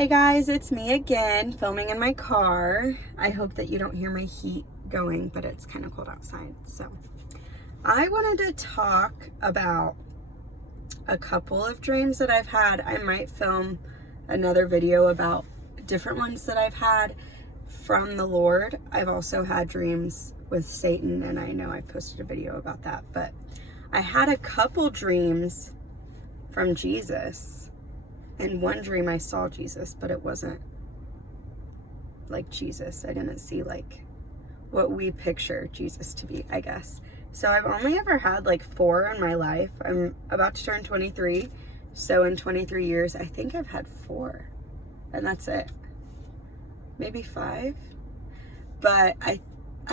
Hey guys, it's me again, filming in my car. I hope that you don't hear my heat going, but it's kind of cold outside. So I wanted to talk about a couple of dreams that I've had. I might film another video about different ones that I've had from the Lord. I've also had dreams with Satan, and I know I posted a video about that, but I had a couple dreams from Jesus. In one dream I saw Jesus, but it wasn't like Jesus. I didn't see like what we picture Jesus to be, I guess. So I've only ever had like 4 in my life. I'm about to turn 23. So in 23 years, I think I've had 4. And that's it. Maybe 5. But I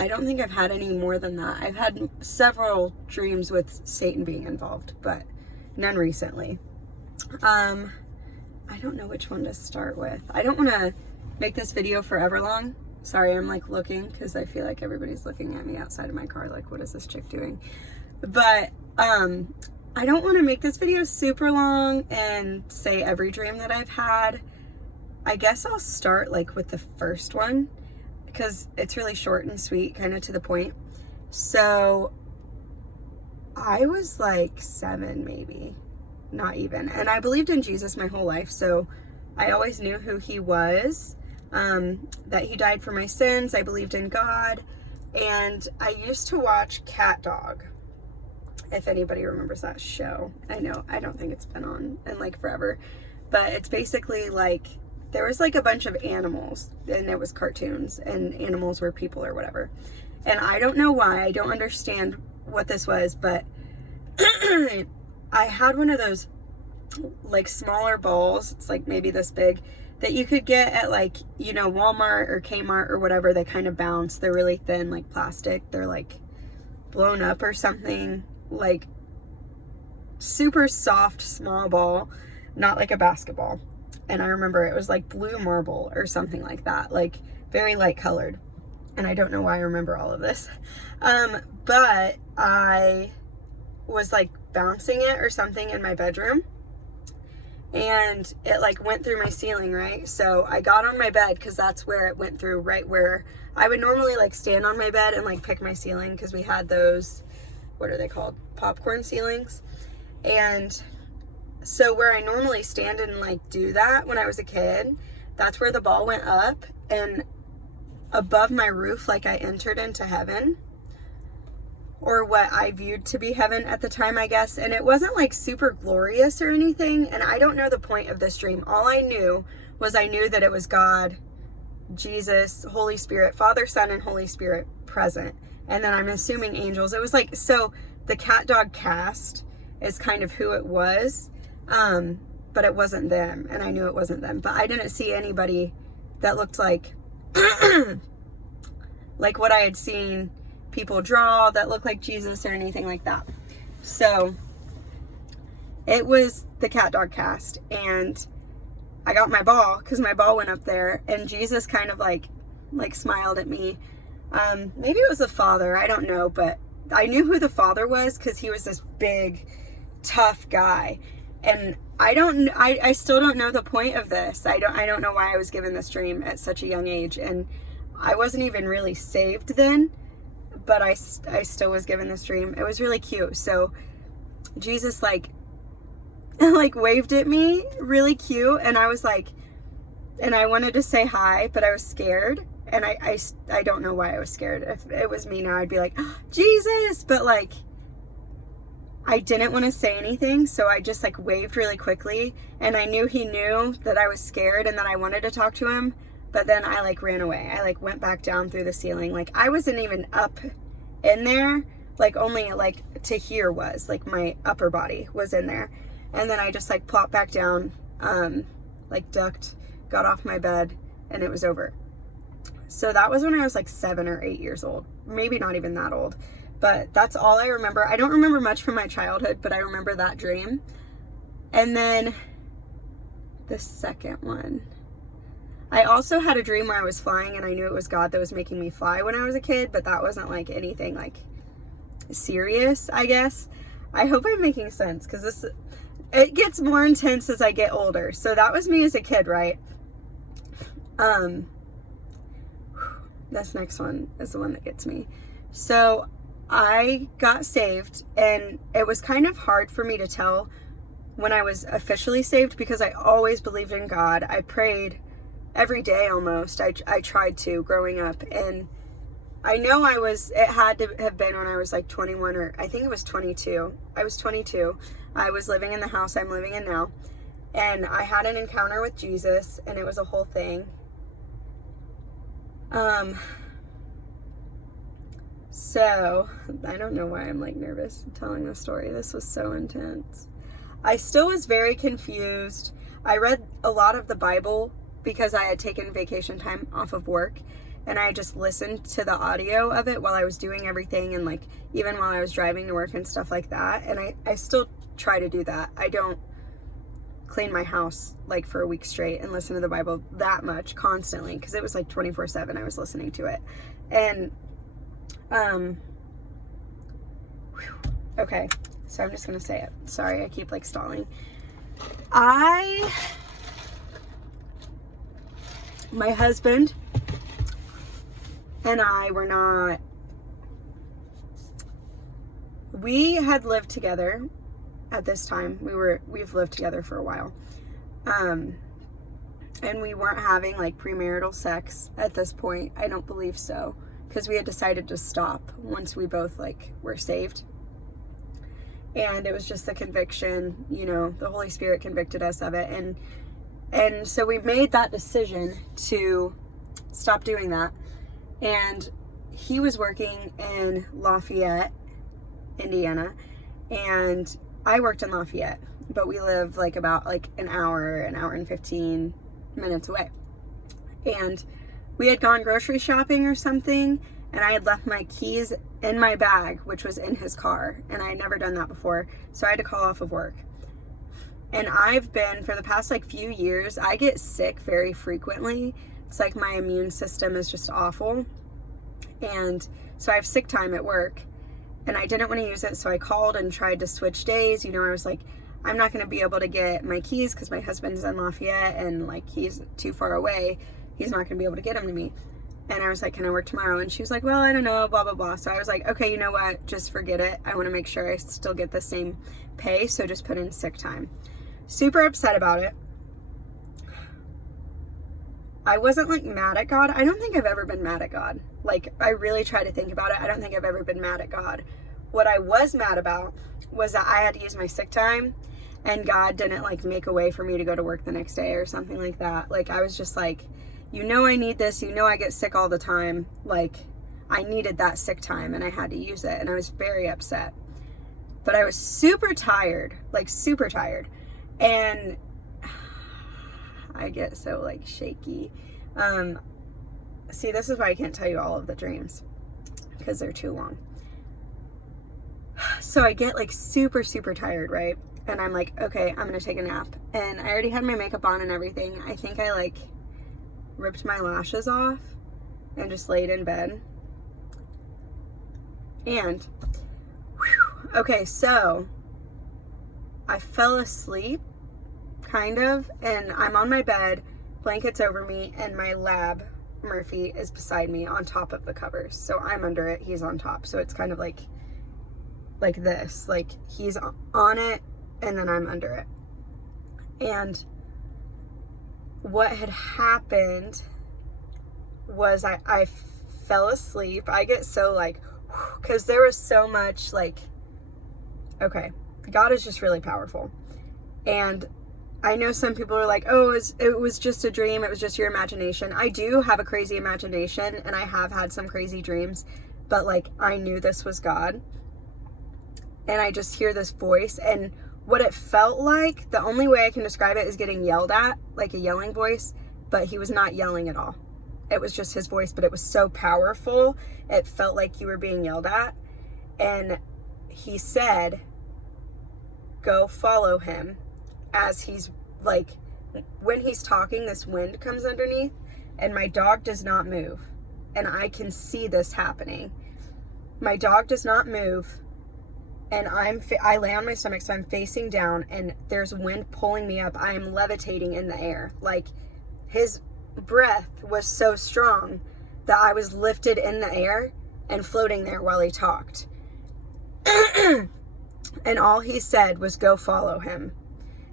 don't think I've had any more than that. I've had several dreams with Satan being involved, but none recently. I don't know which one to start with. I don't want to make this video forever long. Sorry, I'm like looking because I feel like everybody's looking at me outside of my car like, what is this chick doing? But I don't want to make this video super long and say every dream that I've had. I guess I'll start like with the first one because it's really short and sweet, kind of to the point. So I was like 7 maybe. Not even. And I believed in Jesus my whole life, so I always knew who he was, that he died for my sins. I believed in God, and I used to watch Cat Dog, if anybody remembers that show. I know, I don't think it's been on in like forever, but it's basically like, there was like a bunch of animals, and it was cartoons, and animals were people or whatever. And I don't know why, I don't understand what this was, but I had one of those like smaller balls, it's like maybe this big, that you could get at like, you know, Walmart or Kmart or whatever. They kind of bounce. They're really thin, like plastic. They're like blown up or something, like super soft, small ball, not like a basketball. And I remember it was like blue marble or something like that, like very light colored. And I don't know why I remember all of this. But I was like bouncing it or something in my bedroom, and it like went through my ceiling, right? So I got on my bed because that's where it went through, right where I would normally like stand on my bed and like pick my ceiling, because we had those, what are they called, popcorn ceilings. And so where I normally stand and like do that when I was a kid, that's where the ball went up and above my roof, like I entered into heaven, or what I viewed to be heaven at the time, I guess. And it wasn't like super glorious or anything. And I don't know the point of this dream. All I knew was I knew that it was God, Jesus, Holy Spirit, Father, Son, and Holy Spirit present. And then I'm assuming angels. It was like, so the Cat Dog cast is kind of who it was. But it wasn't them. And I knew it wasn't them. But I didn't see anybody that looked like, like what I had seen people draw that look like Jesus or anything like that. So it was the Cat Dog cast, and I got my ball because my ball went up there, and Jesus kind of like smiled at me. Maybe it was the Father, I don't know, but I knew who the Father was because he was this big, tough guy. And I still don't know the point of this. I don't know why I was given this dream at such a young age, and I wasn't even really saved then. But I still was given this dream. It was really cute. So Jesus like waved at me, really cute. And I was like, and I wanted to say hi, but I was scared. And I don't know why I was scared. If it was me now, I'd be like, oh, Jesus. But like, I didn't want to say anything. So I just like waved really quickly. And I knew he knew that I was scared and that I wanted to talk to him. But then I like ran away. I like went back down through the ceiling. Like I wasn't even up in there. Like only like to here was like my upper body was in there. And then I just like plopped back down, like ducked, got off my bed, and it was over. So that was when I was like 7 or 8 years old. Maybe not even that old. But that's all I remember. I don't remember much from my childhood, but I remember that dream. And then the second one, I also had a dream where I was flying, and I knew it was God that was making me fly when I was a kid, but that wasn't like anything like serious, I guess. I hope I'm making sense, because it gets more intense as I get older. So that was me as a kid, right? This next one is the one that gets me. So I got saved, and it was kind of hard for me to tell when I was officially saved because I always believed in God. I prayed every day almost. I tried to growing up, and I know it had to have been when I was like 21, or I think it was 22. I was 22. I was living in the house I'm living in now, and I had an encounter with Jesus, and it was a whole thing. So I don't know why I'm like nervous telling this story. This was so intense. I still was very confused. I read a lot of the Bible because I had taken vacation time off of work, and I just listened to the audio of it while I was doing everything, and like even while I was driving to work and stuff like that. And I still try to do that. I don't clean my house like for a week straight and listen to the Bible that much constantly, because it was like 24/7 I was listening to it. And okay, so I'm just gonna say it. Sorry, I keep like stalling. My husband and I were not, we had lived together at this time. We've lived together for a while. And we weren't having like premarital sex at this point. I don't believe so, because we had decided to stop once we both like were saved. And it was just the conviction, the Holy Spirit convicted us of it. And so we made that decision to stop doing that. And he was working in Lafayette, Indiana, and I worked in Lafayette, but we lived like about like an hour and 15 minutes away. And we had gone grocery shopping or something, and I had left my keys in my bag, which was in his car, and I had never done that before, so I had to call off of work. And I've been, for the past like few years, I get sick very frequently. It's like my immune system is just awful, and so I have sick time at work, and I didn't want to use it, so I called and tried to switch days. I was like, I'm not going to be able to get my keys because my husband's in Lafayette, and like he's too far away. He's not going to be able to get them to me. And I was like, can I work tomorrow? And she was like, well, I don't know, blah, blah, blah. So I was like, okay, you know what? Just forget it. I want to make sure I still get the same pay, so just put in sick time. Super upset about it. I wasn't like mad at God. I don't think I've ever been mad at God. Like, I really try to think about it. I don't think I've ever been mad at God. What I was mad about was that I had to use my sick time, and God didn't like make a way for me to go to work the next day or something like that. Like, I was just like, I need this. I get sick all the time. Like, I needed that sick time, and I had to use it. And I was very upset. But I was super tired, like super tired. And I get so like shaky. See, this is why I can't tell you all of the dreams, because they're too long. So I get like super, super tired, right? And I'm like, okay, I'm going to take a nap. And I already had my makeup on and everything. I think I like ripped my lashes off and just laid in bed. And, okay, so I fell asleep, kind of, and I'm on my bed, blankets over me, and my lab, Murphy, is beside me on top of the covers. So I'm under it, he's on top. So it's kind of like this, like he's on it, and then I'm under it. And what had happened was I fell asleep. I get so like, because there was so much like, okay, God is just really powerful. And I know some people are like, oh, it was just a dream. It was just your imagination. I do have a crazy imagination, and I have had some crazy dreams, but like I knew this was God. And I just hear this voice, and what it felt like, the only way I can describe it is getting yelled at, like a yelling voice, but he was not yelling at all. It was just his voice, but it was so powerful, it felt like you were being yelled at. And he said, go follow him. As he's like, when he's talking, this wind comes underneath, and my dog does not move. And I can see this happening. My dog does not move. And I lay on my stomach, so I'm facing down, and there's wind pulling me up. I am levitating in the air. Like, breath was so strong that I was lifted in the air and floating there while he talked. And all he said was, go follow him.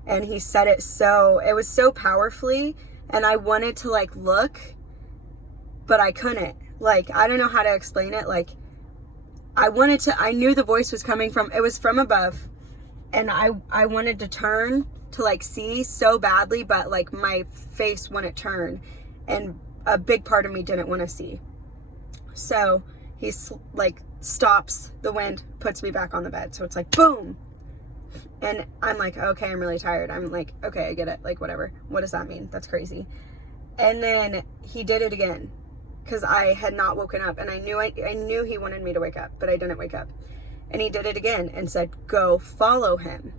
And he said it was so powerfully, and I wanted to like look, but I couldn't. Like, I don't know how to explain it. Like, I knew the voice was coming from, it was from above, and I wanted to turn to like see so badly, but like my face wouldn't turn, and a big part of me didn't want to see. So he's like stops the wind, puts me back on the bed. So it's like boom, and I'm like, okay, I'm really tired. I'm like, okay, I get it, like whatever, what does that mean? That's crazy. And then he did it again, because I had not woken up, and I knew he wanted me to wake up, but I didn't wake up. And he did it again and said, go follow him.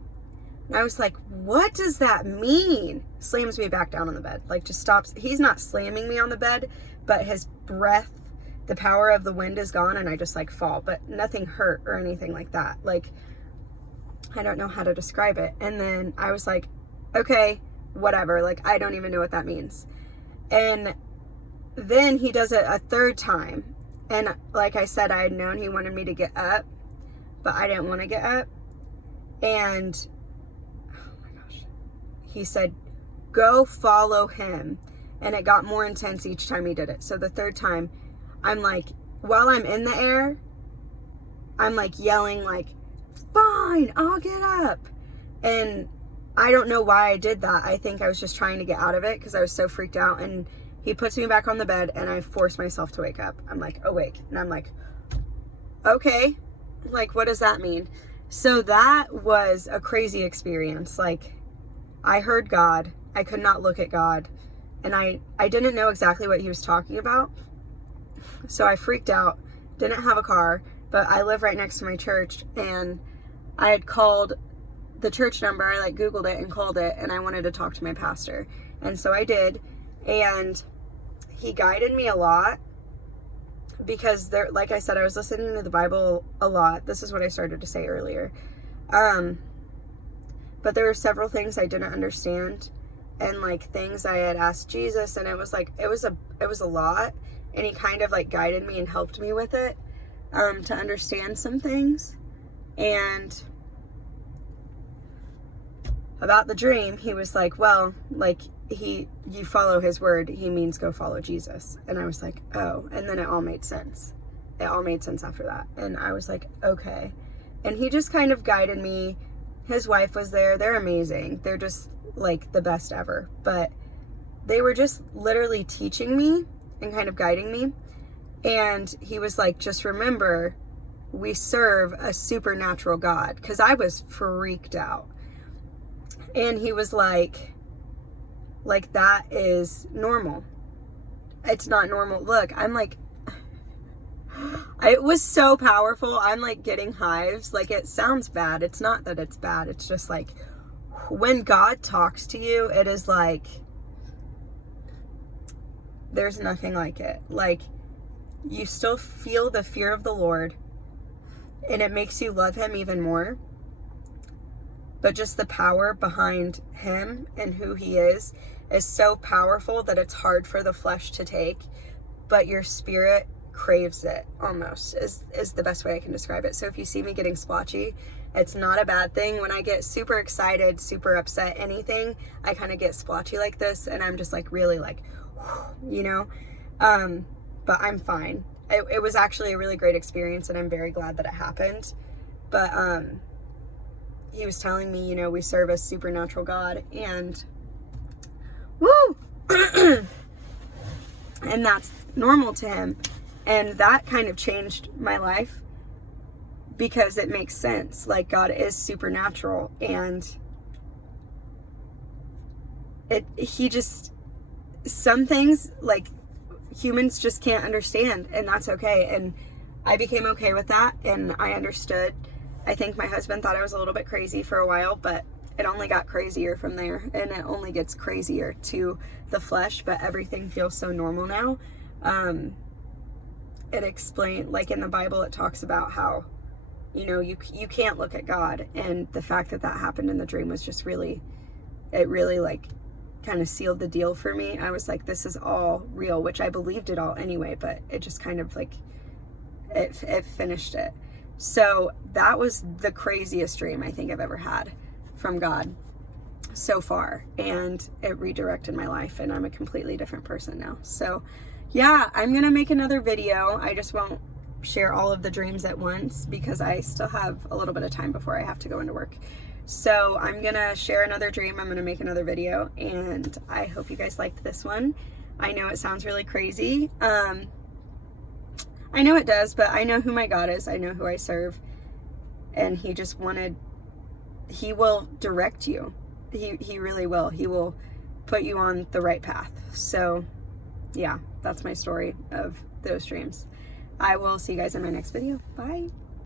And I was like, what does that mean? Slams me back down on the bed, like just stops. He's not slamming me on the bed, but his breath, the power of the wind is gone, and I just like fall, but nothing hurt or anything like that. Like, I don't know how to describe it. And then I was like, okay, whatever. Like, I don't even know what that means. And then he does it a third time. And like I said, I had known he wanted me to get up, but I didn't want to get up. And oh my gosh, he said, go follow him. And it got more intense each time he did it. So the third time, I'm like, while I'm in the air, I'm like yelling like, fine, I'll get up. And I don't know why I did that. I think I was just trying to get out of it because I was so freaked out. And he puts me back on the bed, and I force myself to wake up. I'm like, awake. And I'm like, okay, like, what does that mean? So that was a crazy experience. Like, I heard God. I could not look at God. And I didn't know exactly what he was talking about. So I freaked out, didn't have a car, but I live right next to my church, and I had called the church number. I like Googled it and called it, and I wanted to talk to my pastor. And so I did, and he guided me a lot because there, like I said, I was listening to the Bible a lot. This is what I started to say earlier. But there were several things I didn't understand, and like things I had asked Jesus, and it was like, it was a lot. And he kind of like guided me and helped me with it, to understand some things. And about the dream, he was like, well, like you follow his word, he means go follow Jesus. And I was like, oh, and then it all made sense. It all made sense after that. And I was like, okay. And he just kind of guided me. His wife was there. They're amazing. They're just like the best ever. But they were just literally teaching me and kind of guiding me. And he was like, just remember, we serve a supernatural God. Because I was freaked out. And he was like, that is normal. It's not normal. Look, I'm like, it was so powerful. I'm like getting hives. Like, it sounds bad. It's not that it's bad. It's just like, when God talks to you, it is like, there's nothing like it. Like, you still feel the fear of the Lord, and it makes you love him even more. But just the power behind him and who he is so powerful that it's hard for the flesh to take, but your spirit craves it, almost, is the best way I can describe it. So if you see me getting splotchy, it's not a bad thing. When I get super excited, super upset, anything, I kind of get splotchy like this, and I'm just like really like, you know, but I'm fine. It was actually a really great experience, and I'm very glad that it happened. But he was telling me, you know, we serve a supernatural God, and woo, and that's normal to him. And that kind of changed my life, because it makes sense. Like, God is supernatural, and he just, some things like humans just can't understand, and that's okay. And I became okay with that, and I understood. I think my husband thought I was a little bit crazy for a while, but it only got crazier from there, and it only gets crazier to the flesh, but everything feels so normal now. It explained, like in the Bible, it talks about how, you know, you can't look at God, and the fact that happened in the dream was just really, it really like kind of sealed the deal for me. I was like, this is all real, which I believed it all anyway, but it just kind of like, it finished it. So that was the craziest dream I think I've ever had from God so far, and it redirected my life, and I'm a completely different person now. So yeah, I'm gonna make another video. I just won't share all of the dreams at once because I still have a little bit of time before I have to go into work. So I'm gonna share another dream, I'm gonna make another video, and I hope you guys liked this one. I know it sounds really crazy. I know it does, but I know who my God is. I know who I serve, and he will direct you. He really will. He will put you on the right path. So yeah, that's my story of those dreams. I will see you guys in my next video. Bye.